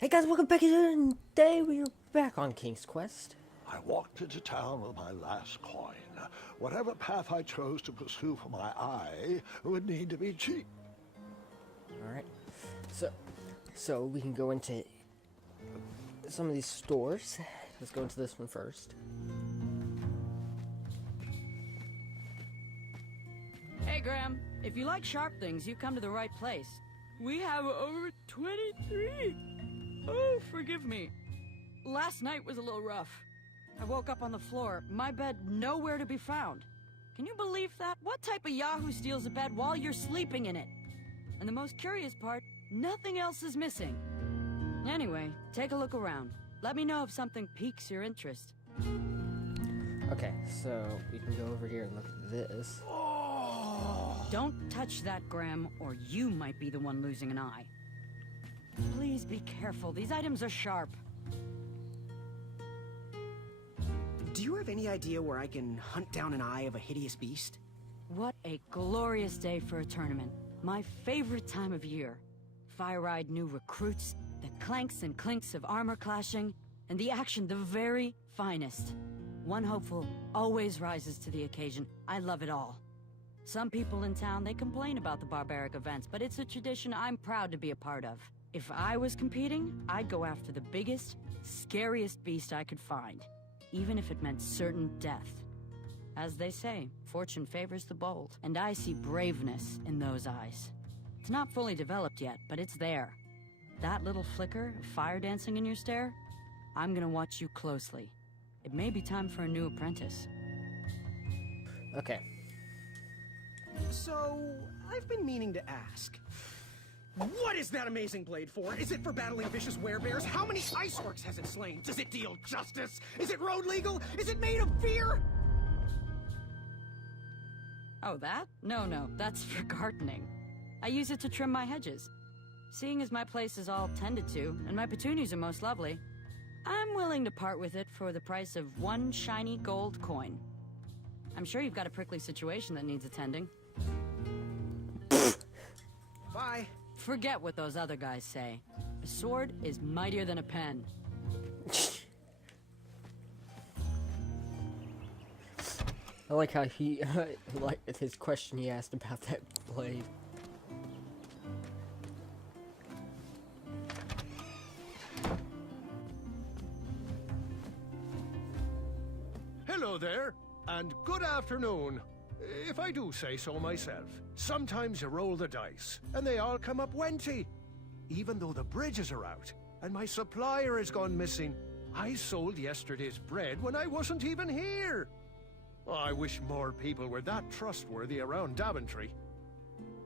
Hey guys, welcome back to today. We are back on King's Quest. I walked into town with my last coin. Whatever path I chose to pursue for my eye would need to be cheap. Alright. So we can go into some of these stores. Let's go into this one first. Hey Graham, if you like sharp things, you come to the right place. We have over 23. Oh, forgive me. Last night was a little rough. I woke up on the floor, my bed nowhere to be found. Can you believe that? What type of yahoo steals a bed while you're sleeping in it? And the most curious part, nothing else is missing. Anyway, take a look around. Let me know if something piques your interest. Okay, so we can go over here and look at this. Don't touch that, Graham, or you might be the one losing an eye. Please be careful. These items are sharp. Do you have any idea where I can hunt down an eye of a hideous beast? What a glorious day for a tournament. My favorite time of year. Fire-eyed new recruits, the clanks and clinks of armor clashing, and the action the very finest. One hopeful always rises to the occasion. I love it all. Some people in town, they complain about the barbaric events, but it's a tradition I'm proud to be a part of. If I was competing, I'd go after the biggest, scariest beast I could find, even if it meant certain death. As they say, fortune favors the bold, and I see braveness in those eyes. It's not fully developed yet, but it's there. That little flicker of fire dancing in your stare? I'm gonna watch you closely. It may be time for a new apprentice. Okay. So, I've been meaning to ask. What is that amazing blade for? Is it for battling vicious werebears? How many ice orcs has it slain? Does it deal justice? Is it road legal? Is it made of fear? Oh, that? No, that's for gardening. I use it to trim my hedges. Seeing as my place is all tended to, and my petunias are most lovely, I'm willing to part with it for the price of one shiny gold coin. I'm sure you've got a prickly situation that needs attending. Bye. Forget what those other guys say. A sword is mightier than a pen. I like how he, like his question he asked about that blade. Hello there, and good afternoon. If I do say so myself, sometimes you roll the dice, and they all come up wenty. Even though the bridges are out, and my supplier has gone missing, I sold yesterday's bread when I wasn't even here. I wish more people were that trustworthy around Daventry.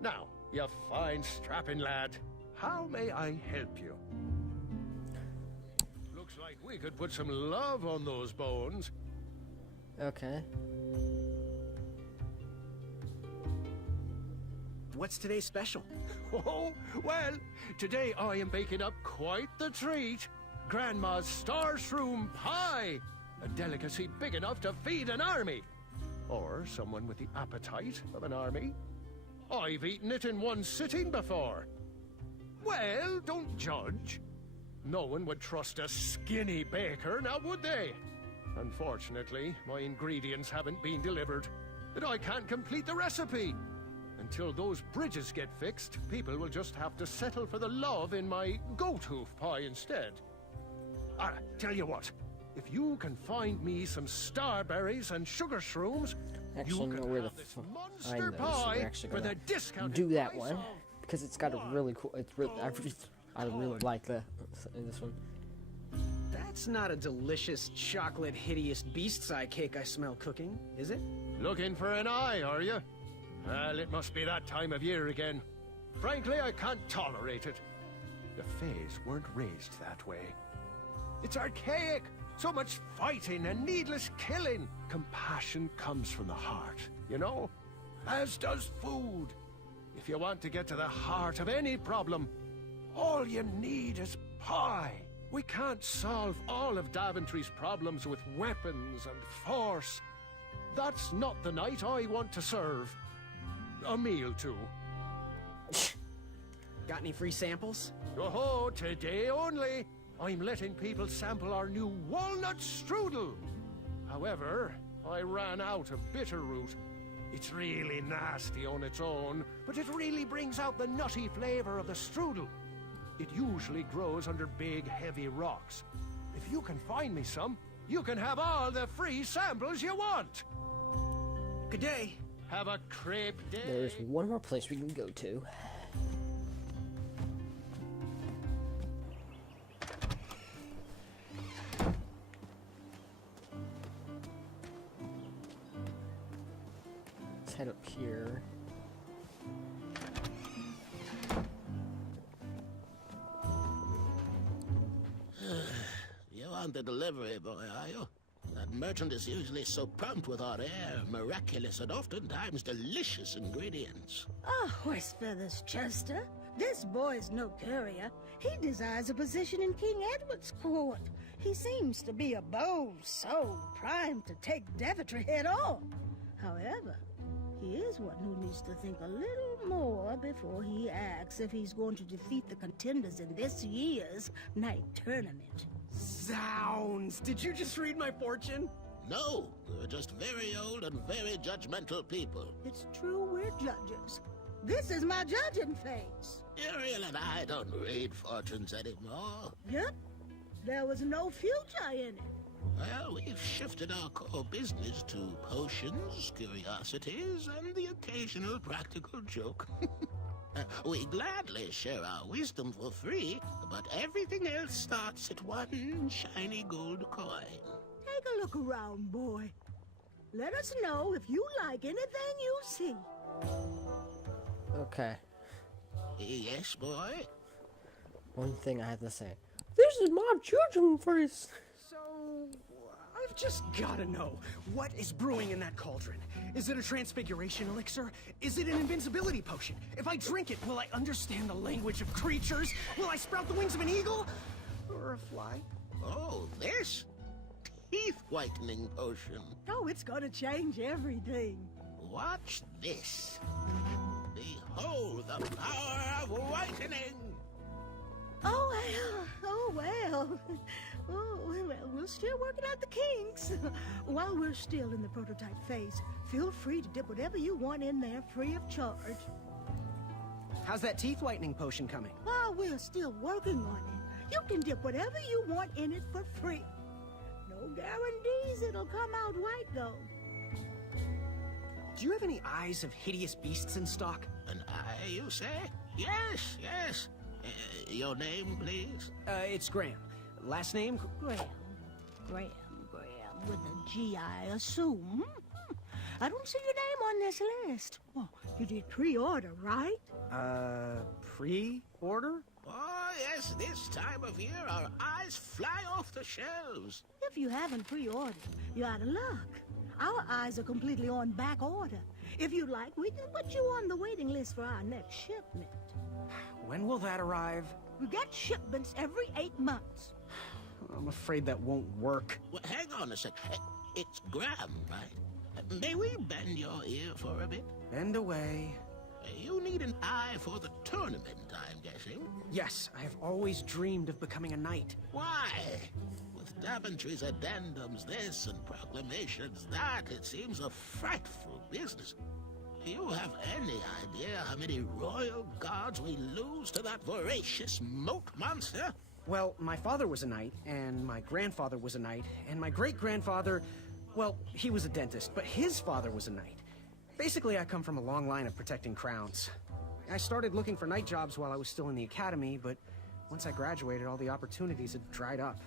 Now, you fine strapping lad, how may I help you? Looks like we could put some love on those bones. Okay. What's today's special? Oh, well, today I am baking up quite the treat. Grandma's star shroom pie. A delicacy big enough to feed an army. Or someone with the appetite of an army. I've eaten it in one sitting before. Well, don't judge. No one would trust a skinny baker, now would they? Unfortunately, my ingredients haven't been delivered, and I can't complete the recipe. Until those bridges get fixed, people will just have to settle for the love in my goat hoof pie instead. Tell you what, if you can find me some starberries and sugar shrooms, Actually, you know can where have the this I monster know, so we're pie actually for gonna the discounted do that price one of because it's got a really cool. It's really I really like this one. That's not a delicious chocolate hideous beast's eye cake I smell cooking, is it? Looking for an eye, are you? Well, it must be that time of year again. Frankly, I can't tolerate it. The Fays weren't raised that way. It's archaic. So much fighting and needless killing. Compassion comes from the heart, you know? As does food. If you want to get to the heart of any problem, all you need is pie. We can't solve all of Daventry's problems with weapons and force. That's not the knight I want to serve. A meal, too. Got any free samples? Oh, today only. I'm letting people sample our new walnut strudel. However, I ran out of bitter root. It's really nasty on its own, but it really brings out the nutty flavor of the strudel. It usually grows under big, heavy rocks. If you can find me some, you can have all the free samples you want. Good day. Have a crepe day. There's one more place we can go to. Let's head up here. You aren't the delivery boy, are you? That merchant is usually so prompt with our rare, miraculous, and oftentimes delicious ingredients. Ah, horse feathers, Chester. This boy's no courier. He desires a position in King Edward's court. He seems to be a bold soul, primed to take Daventry head on. However, he is one who needs to think a little more before he acts if he's going to defeat the contenders in this year's night tournament. Zounds! Did you just read my fortune? No, we're just very old and very judgmental people. It's true we're judges. This is my judging face. Ariel and I don't read fortunes anymore. Yep, there was no future in it. Well, we've shifted our core business to potions, curiosities, and the occasional practical joke. We gladly share our wisdom for free, but everything else starts at one shiny gold coin. Take a look around, boy. Let us know if you like anything you see. Okay. Yes, boy? One thing I have to say. This is my judging face. So, I've just gotta know, what is brewing in that cauldron? Is it a transfiguration elixir? Is it an invincibility potion? If I drink it, will I understand the language of creatures? Will I sprout the wings of an eagle? Or a fly? Oh, this? Teeth-whitening potion. Oh, it's gonna change everything. Watch this. Behold the power of whitening! Oh, well. Oh, well. Oh, well, we're still working out the kinks. While we're still in the prototype phase, feel free to dip whatever you want in there free of charge. How's that teeth whitening potion coming? While we're still working on it, you can dip whatever you want in it for free. No guarantees it'll come out right, though. Do you have any eyes of hideous beasts in stock? An eye, you say? Yes, yes. Your name, please? It's Graham. Last name? Graham, with a G, I assume. I don't see your name on this list. Oh, you did pre-order, right? Pre-order? Oh, yes, this time of year our eyes fly off the shelves. If you haven't pre-ordered, you're out of luck. Our eyes are completely on back order. If you'd like, we can put you on the waiting list for our next shipment. When will that arrive? We get shipments every 8 months. I'm afraid that won't work. Well, hang on a sec. It's Graham, right? May we bend your ear for a bit? Bend away. You need an eye for the tournament, I'm guessing. Yes, I have always dreamed of becoming a knight. Why? With Daventry's addendums this and proclamations that, it seems a frightful business. Do you have any idea how many royal guards we lose to that voracious moat monster? Well, my father was a knight, and my grandfather was a knight, and my great-grandfather, well, he was a dentist, but his father was a knight. Basically, I come from a long line of protecting crowns. I started looking for knight jobs while I was still in the academy, but once I graduated, all the opportunities had dried up.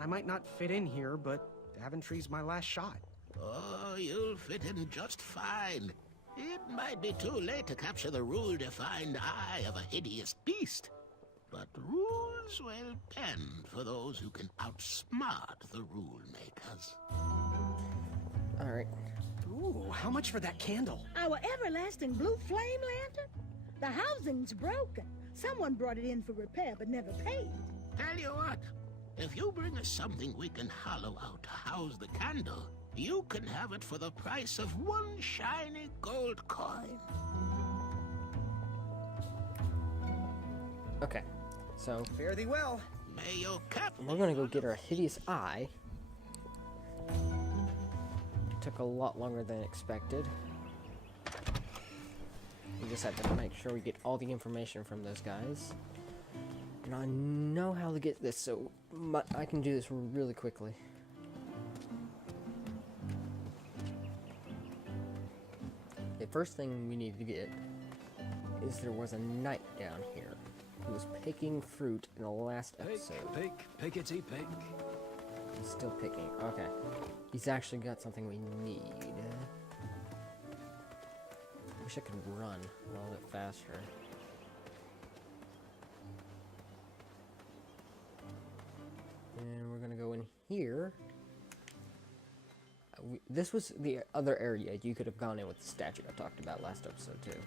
I might not fit in here, but Daventry's my last shot. Oh, you'll fit in just fine. It might be too late to capture the rule-defined eye of a hideous beast. But rules will bend for those who can outsmart the rule makers. Alright. Ooh, how much for that candle? Our everlasting blue flame lantern? The housing's broken. Someone brought it in for repair but never paid. Tell you what, if you bring us something we can hollow out to house the candle, you can have it for the price of one shiny gold coin. Okay, so Fare thee well. May your captain. we're gonna go get our hideous eye. Took a lot longer than expected. We just had to make sure we get all the information from those guys. And I know how to get this, so I can do this really quickly. The first thing we need to get is there was a knight down here who was picking fruit in the last episode. Pickety pick. He's still picking. Okay. He's actually got something we need. Wish I could run a little bit faster. And we're gonna go in here. This was the other area you could have gone in with the statue I talked about last episode too.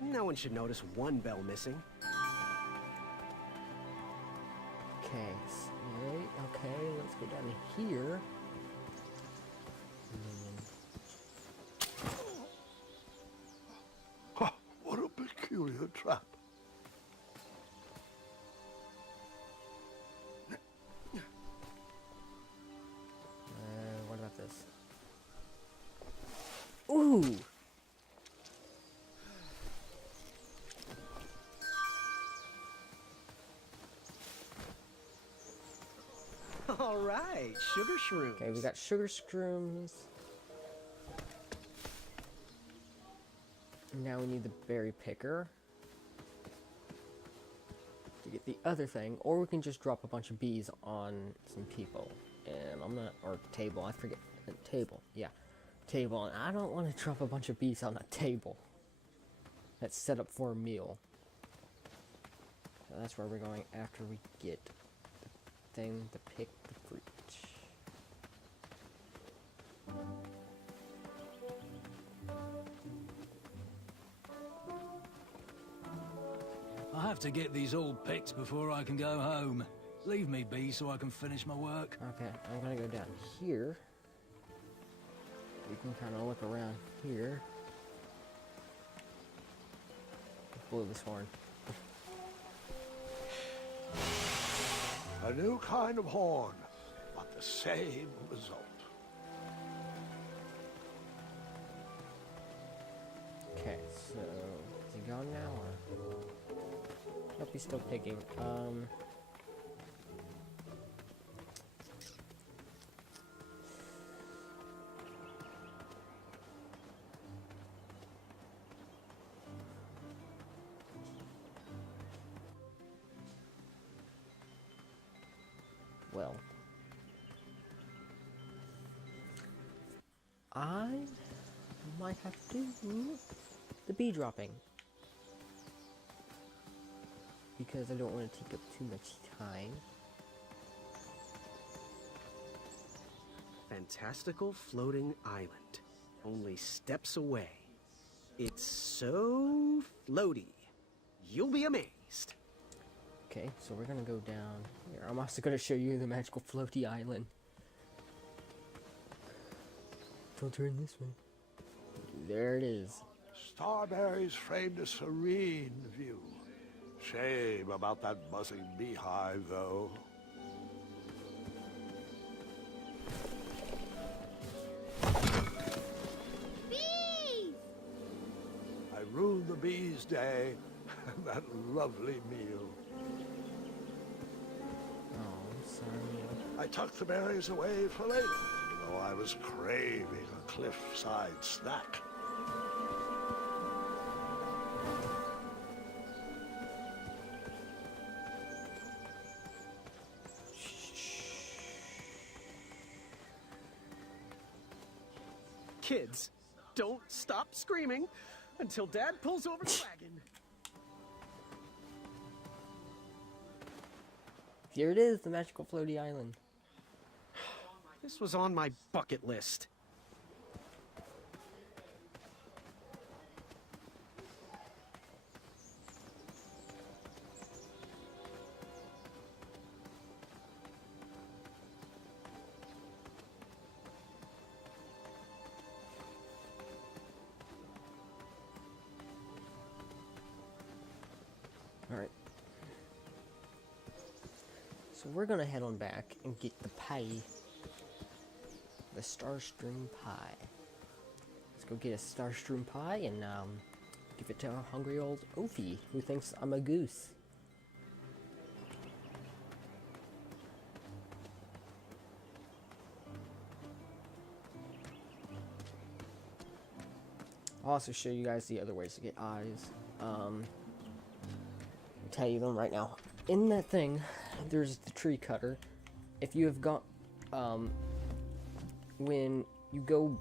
No one should notice one bell missing. Okay, okay, let's go down here. What a peculiar trap. What about this? Ooh! All right, sugar shrooms. Okay, we got sugar shrooms. Now we need the berry picker to get the other thing, or we can just drop a bunch of bees on some people. And I'm not, or table, I forget, table, yeah, table. And I don't want to drop a bunch of bees on a table that's set up for a meal. So that's where we're going after we get the thing to pick the fruit. I have to get these all picked before I can go home. Leave me be so I can finish my work. Okay, I'm gonna go down here. We can kind of look around here. Blow this horn. A new kind of horn, but the same result. Okay, so is he gone now or? Nope, he's still picking. Well, I might have to do the bee dropping because I don't want to take up too much time. Fantastical floating island. Only steps away. It's so floaty. You'll be amazed. Okay, so we're gonna go down here. I'm also gonna show you the magical floaty island. Don't turn this way. There it is. Starberries framed a serene view. Shame about that buzzing beehive, though. Bees! I ruined the bees' day and that lovely meal. Oh, I'm sorry. I tucked the berries away for later, though I was craving a cliffside snack. Kids, don't stop screaming until Dad pulls over the wagon. Here it is, the magical floaty island. This was on my bucket list. Alright. So we're gonna head on back and get the pie. The Starstream pie. Let's go get a Starstream pie and give it to our hungry old Ophi, who thinks I'm a goose. I'll also show you guys the other ways to get eyes. I'll tell you them right now. In that thing, there's the tree cutter. If you have got, when you go,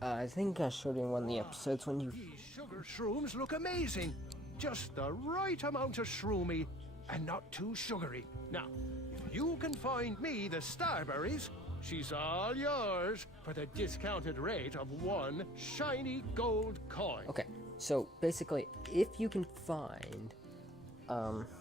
I think I showed you in one of the episodes when you... These sugar shrooms look amazing. Just the right amount of shroomy and not too sugary. Now, if you can find me the starberries, she's all yours for the discounted rate of 1 shiny gold coin. Okay, so basically, if you can find,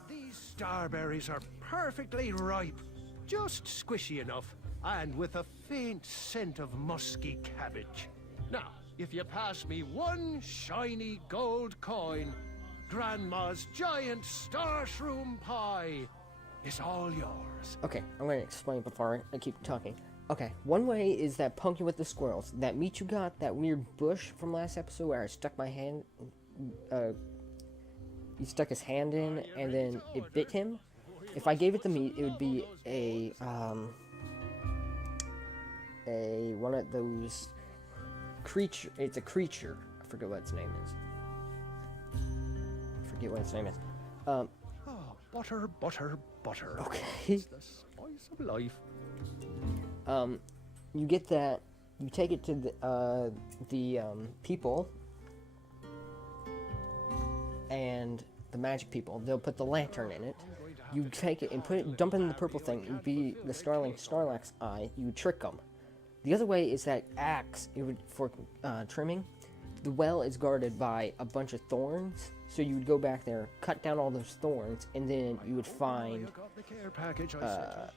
These starberries are perfectly ripe, just squishy enough, and with a faint scent of musky cabbage. Now, if you pass me 1 shiny gold coin, Grandma's giant star shroom pie is all yours. okay, I'm going to explain before I keep talking. Okay, one way is that pumpkin with the squirrels. That meat you got, that weird bush from last episode where I stuck my hand, he stuck his hand in and then it bit him. If I gave it the meat, it would be a one of those creature. It's a creature. I forget what its name is. Oh, butter, butter, butter. Okay. It's the spice of life. You get that. You take it to the people and the magic people. They'll put the lantern in it. You take it and dump it in the purple thing. It would be the Snorlax eye. You would trick them. The other way is that axe. It would for trimming. The well is guarded by a bunch of thorns, so you would go back there, cut down all those thorns, and then you would find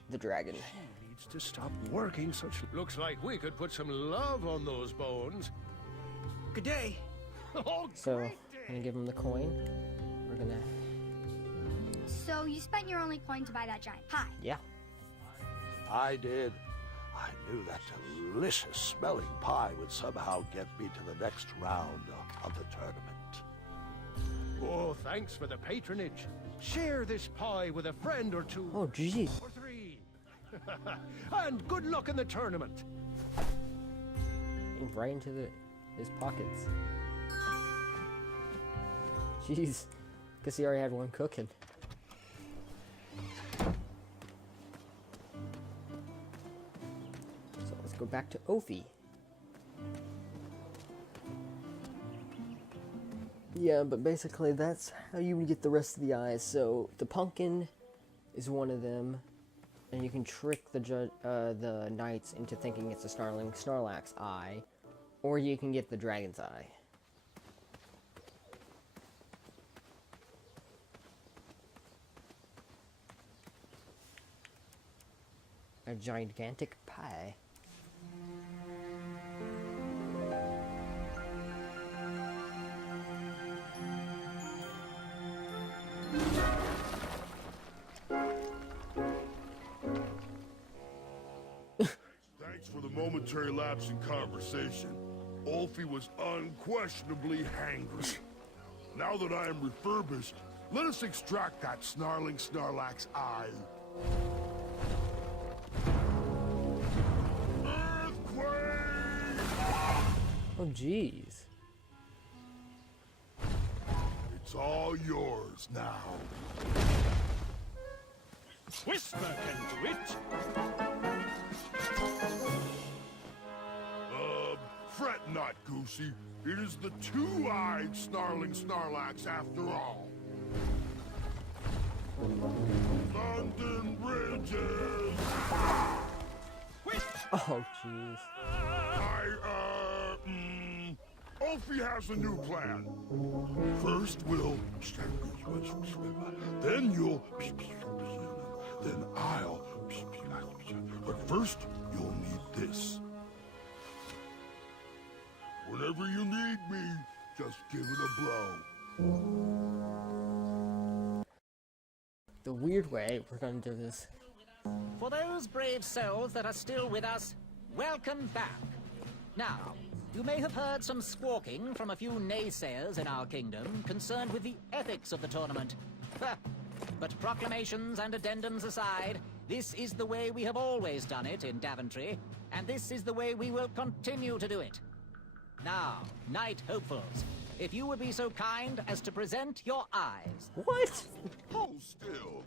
the dragon. She needs to stop working such. Looks like we could put some love on those bones. Good day. Oh, So great I'm gonna give him the coin. We're gonna, So you spent your only coin to buy that giant pie. yeah. I did. I knew that delicious smelling pie would somehow get me to the next round of the tournament. Oh, thanks for the patronage. Share this pie with a friend or two. Oh, geez. Or 3. And good luck in the tournament. Right into his pockets. Jeez. Guess he already had one cooking. So let's go back to Ophi. Yeah, but basically that's how you would get the rest of the eyes. So the pumpkin is one of them, and you can trick the knights into thinking it's a Snorlax eye, or you can get the dragon's eye. A gigantic pie. Thanks for the momentary lapse in conversation. Ulfie was unquestionably hangry. Now that I am refurbished, let us extract that snarling Snorlax eye. Earthquake! Oh, jeez. It's all yours now. Whisper can do it. Fret not, Goosey. It is the two-eyed snarling Snarlax after all. London Bridges! Oh, jeez. Ulfie has a new plan. First we'll... Then you'll... Then I'll... But first, you'll need this. Whenever you need me, just give it a blow. the weird way we're gonna do this. For those brave souls that are still with us, welcome back. Now, you may have heard some squawking from a few naysayers in our kingdom concerned with the ethics of the tournament. But proclamations and addendums aside, this is the way we have always done it in Daventry, and this is the way we will continue to do it. Now, Knight Hopefuls, if you would be so kind as to present your eyes. What? Hold still.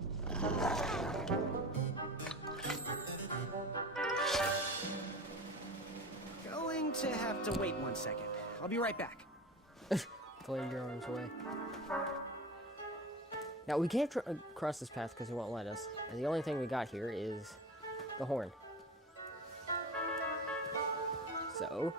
Going to have to wait 1 second. I'll be right back. Flame your arms away. Now, we can't cross this path because it won't let us. And the only thing we got here is the horn. So...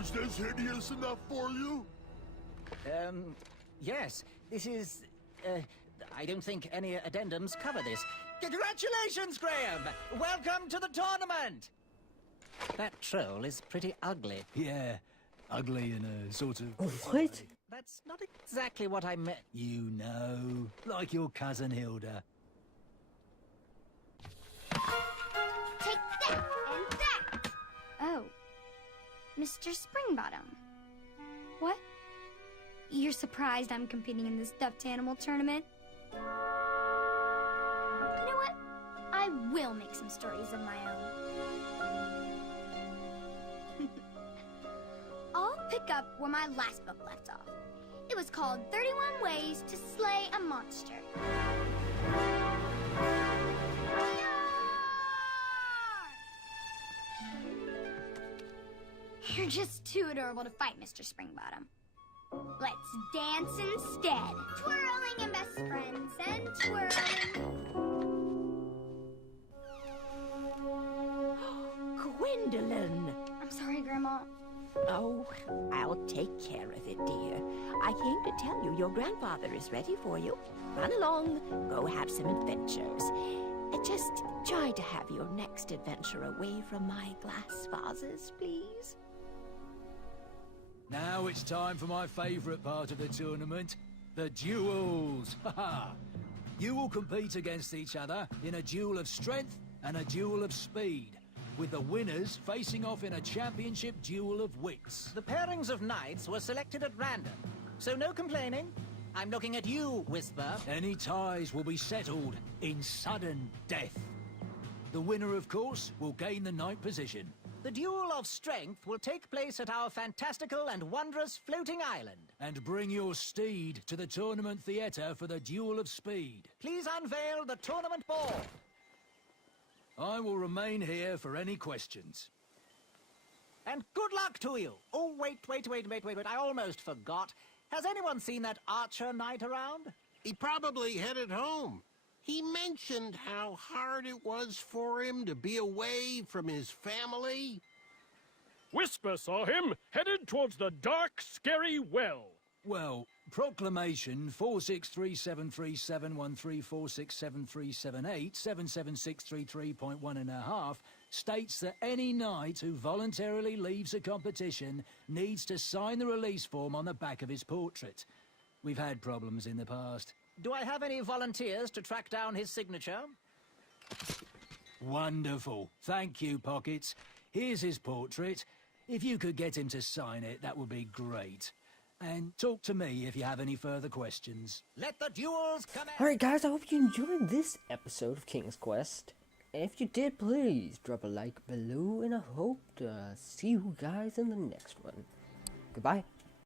Is this hideous enough for you? Yes, this is, I don't think any addendums cover this. Congratulations, Graham! Welcome to the tournament! That troll is pretty ugly. Yeah, ugly in a sort of... What? That's not exactly what I meant. You know, like your cousin Hilda. Take that and that! Oh. Mr. Springbottom. What? You're surprised I'm competing in this stuffed animal tournament? You know what? I will make some stories of my own. I'll pick up where my last book left off. It was called 31 Ways to Slay a Monster. You're just too adorable to fight, Mr. Springbottom. Let's dance instead. Twirling and best friends and twirling. Gwendolyn! I'm sorry, Grandma. Oh, I'll take care of it, dear. I came to tell you your grandfather is ready for you. Run along, go have some adventures. Just try to have your next adventure away from my glass vases, please. Now it's time for my favourite part of the tournament, the duels. Haha! You will compete against each other in a duel of strength and a duel of speed, with the winners facing off in a championship duel of wits. The pairings of knights were selected at random, so no complaining. I'm looking at you, Whisper. Any ties will be settled in sudden death. The winner, of course, will gain the knight position. The duel of strength will take place at our fantastical and wondrous floating island. And bring your steed to the tournament theatre for the duel of speed. Please unveil the tournament ball. I will remain here for any questions. And good luck to you. Oh, wait. I almost forgot. Has anyone seen that archer knight around? He probably headed home. He mentioned how hard it was for him to be away from his family. Whisper saw him headed towards the dark, scary well. Well, Proclamation 463737134673787763.1.5 states that any knight who voluntarily leaves a competition needs to sign the release form on the back of his portrait. We've had problems in the past. Do I have any volunteers to track down his signature? Wonderful. Thank you, Pockets. Here's his portrait. If you could get him to sign it, that would be great. And talk to me if you have any further questions. Let the duels commence! Alright guys, I hope you enjoyed this episode of King's Quest. If you did, please drop a like below, and I hope to see you guys in the next one. Goodbye.